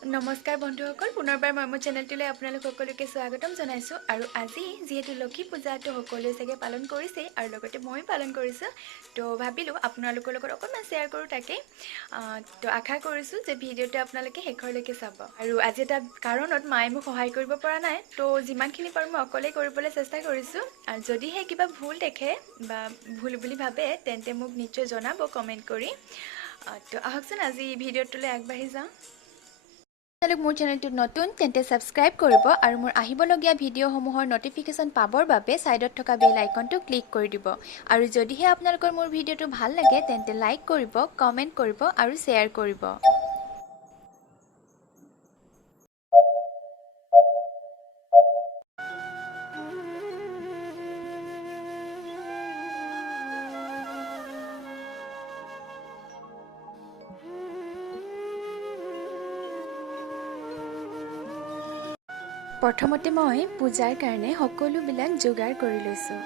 নমস্কাৰ বন্ধুসকল পুনৰবাৰ মই মোৰ চেনেলটোলৈ আপোনালোক সকলোকে স্বাগতম জনাইছোঁ আৰু আজি যিহেতু লক্ষী পূজাটো সকলোৱে চাগে পালন কৰিছে আৰু লগতে ময়ো পালন কৰিছোঁ তো ভাবিলোঁ আপোনালোকৰ লগত অকণমান শ্বেয়াৰ কৰোঁ তাকেই তো আশা কৰিছোঁ যে ভিডিঅ'টো আপোনালোকে শেষৰলৈকে চাব আৰু আজি এটা কাৰণত মায়ে মোক সহায় কৰিব পৰা নাই তো যিমানখিনি পাৰোঁ মই অকলেই কৰিবলৈ চেষ্টা কৰিছোঁ আৰু যদিহে কিবা ভুল দেখে বা ভুল বুলি ভাবে তেন্তে মোক নিশ্চয় জনাব কমেণ্ট কৰি তো আহকচোন আজি ভিডিঅ'টোলৈ আগবাঢ়ি যাওঁ আপোনালোক মোৰ চেনেলটোত নতুন তেন্তে ছাবস্ক্ৰাইব কৰিব আৰু মোৰ আহিবলগীয়া ভিডিঅ'সমূহৰ ন'টিফিকেশ্যন পাবৰ বাবে ছাইডত থকা বেল আইকনটো ক্লিক কৰি দিব আৰু যদিহে আপোনালোকৰ মোৰ ভিডিঅ'টো ভাল লাগে তেন্তে লাইক কৰিব কমেণ্ট কৰিব আৰু শ্বেয়াৰ কৰিব প্ৰথমতে মই পূজাৰ কাৰণে সকলোবিলাক যোগাৰ কৰি লৈছোঁ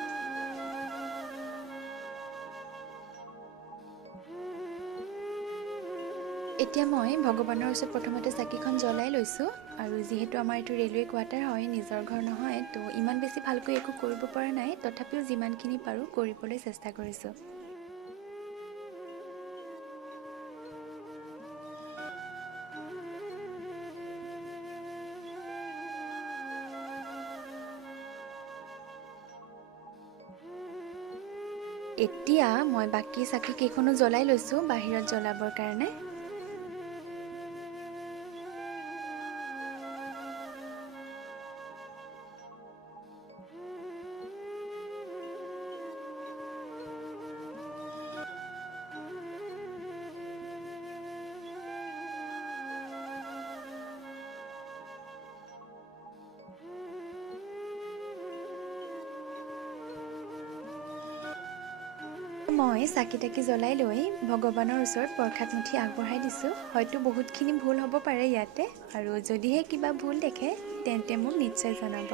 এতিয়া মই ভগৱানৰ ওচৰত প্ৰথমতে চাকিখন জ্বলাই লৈছোঁ আৰু যিহেতু আমাৰ এইটো ৰেলৱে কোৱাৰ্টাৰ হয় নিজৰ ঘৰ নহয় তো ইমান বেছি ভালকৈ একো কৰিব পৰা নাই তথাপিও যিমানখিনি পাৰোঁ কৰিবলৈ চেষ্টা কৰিছোঁ এতিয়া মই বাকী চাকি কেইখনো জ্বলাই লৈছোঁ বাহিৰত জ্বলাবৰ কাৰণে মই চাকি তাকি জ্বলাই লৈ ভগৱানৰ ওচৰত প্ৰসাদ মুঠি আগবঢ়াই দিছোঁ হয়তো বহুতখিনি ভুল হ'ব পাৰে ইয়াতে আৰু যদিহে কিবা ভুল দেখে তেন্তে মোক নিশ্চয় জনাব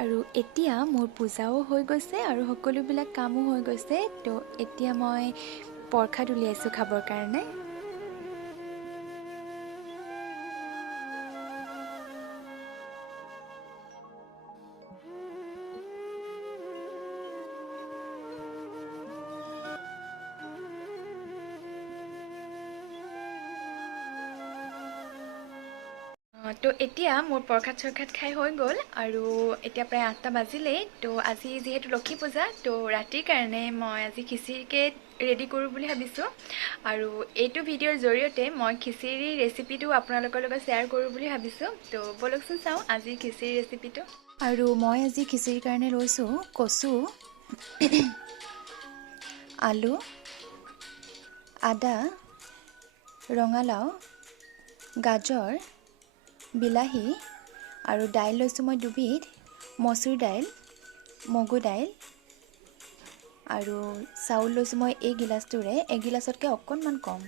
আৰু এতিয়া মোৰ পূজাও হৈ গৈছে আৰু সকলোবিলাক কামো হৈ গৈছে তো এতিয়া মই প্ৰসাদ উলিয়াইছোঁ খাবৰ কাৰণে তো এতিয়া মোৰ প্ৰসাদ চৰসাদ খাই হৈ গ'ল আৰু এতিয়া প্ৰায় 8টা বাজিলেই তো আজি যিহেতু লক্ষী পূজা তো ৰাতিৰ কাৰণে মই আজি খিচিৰিকে ৰেডি কৰোঁ বুলি ভাবিছোঁ আৰু এইটো ভিডিঅ'ৰ জৰিয়তে মই খিচিৰি ৰেচিপিটো আপোনালোকৰ লগত শ্বেয়াৰ কৰোঁ বুলি ভাবিছোঁ তো বলকচোন চাওঁ আজি খিচিৰি ৰেচিপিটো আৰু মই আজি খিচিৰিৰ কাৰণে লৈছোঁ কচু আলু আদা ৰঙালাও গাজৰ বিলাহী আৰু দাইল লৈছোঁ মই দুবিধ মচুৰ দাইল মগু দাইল আৰু চাউল লৈছোঁ মই এই গিলাচটোৰে এগিলাচতকৈ অকণমান কম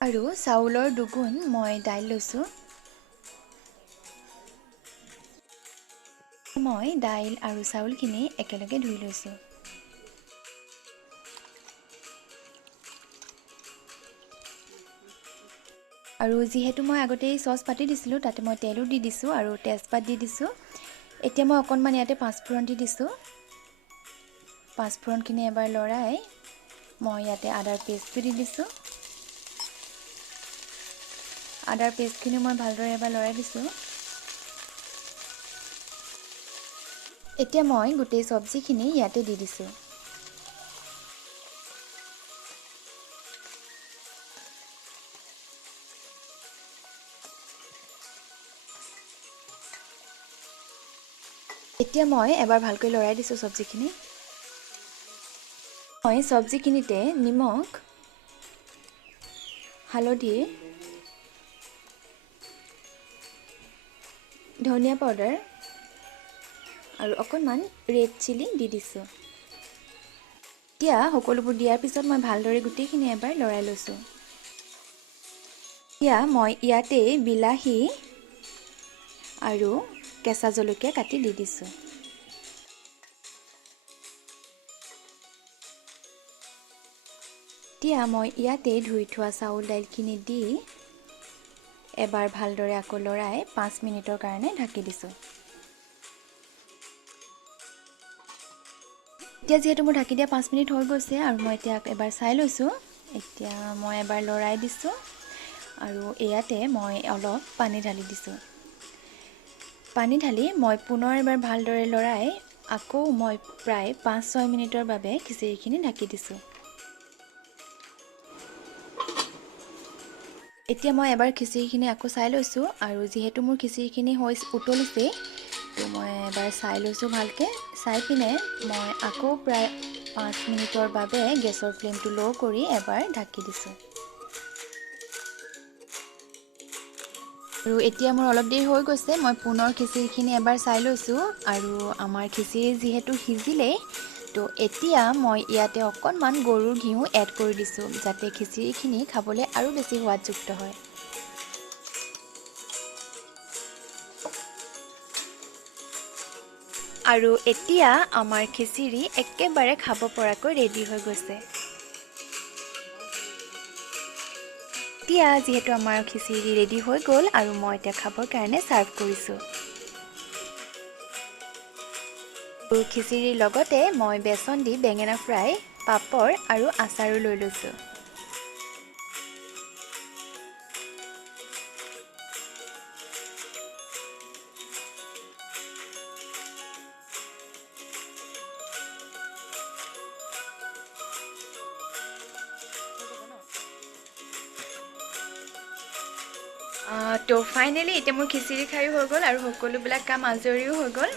আৰু চাউলৰ দুগুণ মই দাইল লৈছোঁ মই দাইল আৰু চাউলখিনি একেলগে ধুই লৈছোঁ আৰু যিহেতু মই আগতেই চচ পাতি দিছিলোঁ তাতে মই তেলো দি দিছোঁ আৰু তেজপাত দি দিছোঁ এতিয়া মই অকণমান ইয়াতে পাঁচফোৰণ দি দিছোঁ পাঁচফোৰণখিনি এবাৰ লৰাই মই ইয়াতে আদাৰ পেষ্টটো দি দিছোঁ আদাৰ পেষ্টখিনি মই ভালদৰে এবাৰ লৰাই দিছোঁ এতিয়া মই গোটেই চব্জিখিনি ইয়াতে দি দিছোঁ। এতিয়া মই এবাৰ ভালকৈ লৰাই দিছোঁ চব্জিখিনি। মই চব্জিখিনিতে নিমখ, হালধি, ধনিয়া পাউডাৰ আৰু অকণমান ৰেড চিলি দি দিছোঁ। এতিয়া সকলোবোৰ দিয়াৰ পিছত মই ভালদৰে গোটেইখিনি এবাৰ লৰাই লৈছোঁ। এতিয়া মই ইয়াতে বিলাহী আৰু কেঁচা জলকীয়া কাটি দি দিছোঁ। এতিয়া মই ইয়াতে ধুই থোৱা চাউল দাইলখিনি দি এবাৰ ভালদৰে আকৌ লৰাই 5 মিনিটৰ কাৰণে ঢাকি দিছোঁ। এতিয়া যিহেতু মোৰ ঢাকি দিয়া 5 মিনিট হৈ গৈছে আৰু মই এতিয়া এবাৰ চাই লৈছোঁ। এতিয়া মই এবাৰ লৰাই দিছোঁ আৰু ইয়াতে মই অলপ পানী ঢালি দিছোঁ। পানী ঢালি মই পুনৰ এবাৰ ভালদৰে লৰাই আকৌ মই প্ৰায় 5-6 মিনিটৰ বাবে খিচিৰিখিনি ঢাকি দিছোঁ। এতিয়া মই এবাৰ খিচিৰিখিনি আকৌ চাই লৈছোঁ আৰু যিহেতু মোৰ খিচিৰিখিনি উতলিছে, তো মই এবাৰ চাই লৈছোঁ ভালকৈ। চাই পিনে মই আকৌ প্ৰায় 5 মিনিটৰ বাবে গেছৰ ফ্লেমটো ল' কৰি এবাৰ ঢাকি দিছোঁ। আৰু এতিয়া মোৰ অলপ দেৰি হৈ গৈছে, মই পুনৰ খিচিৰিখিনি এবাৰ চাই লৈছোঁ আৰু আমাৰ খিচিৰি যিহেতু সিজিলেই, তো এতিয়া মই ইয়াতে অকণমান গৰুৰ ঘিউ এড কৰি দিছোঁ যাতে খিচিৰিখিনি খাবলৈ আৰু বেছি সোৱাদযুক্ত হয়। আৰু এতিয়া আমাৰ খিচিৰি একেবাৰে খাব পৰাকৈ ৰেডি হৈ গৈছে। এতিয়া যিহেতু আমাৰ খিচিৰি ৰেডি হৈ গ'ল আৰু মই এতিয়া খাবৰ কাৰণে চাৰ্ভ কৰিছোঁ। আৰু খিচিৰিৰ লগতে মই বেচন দি বেঙেনা ফ্ৰাই, পাপৰ আৰু আচাৰো লৈ লৈছোঁ। তো ফাইনেলি এতিয়া মোৰ খিচিৰি খায়ো হৈ গ'ল আৰু সকলোবিলাক কাম আজৰিও হৈ গ'ল।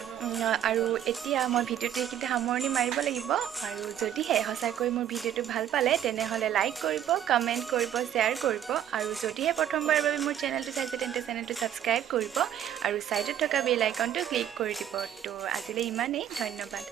আৰু এতিয়া মই ভিডিঅ'টো এইখিনিতে সামৰণি মাৰিব লাগিব। আৰু যদিহে সঁচাকৈ মোৰ ভিডিঅ'টো ভাল পালে তেনেহ'লে লাইক কৰিব, কমেণ্ট কৰিব, শ্বেয়াৰ কৰিব আৰু যদিহে প্ৰথমবাৰৰ বাবে মোৰ চেনেলটো চাইছে তেন্তে চেনেলটো ছাবস্ক্ৰাইব কৰিব আৰু ছাইডত থকা বেল আইকনটো ক্লিক কৰি দিব। তো আজিলৈ ইমানেই, ধন্যবাদ।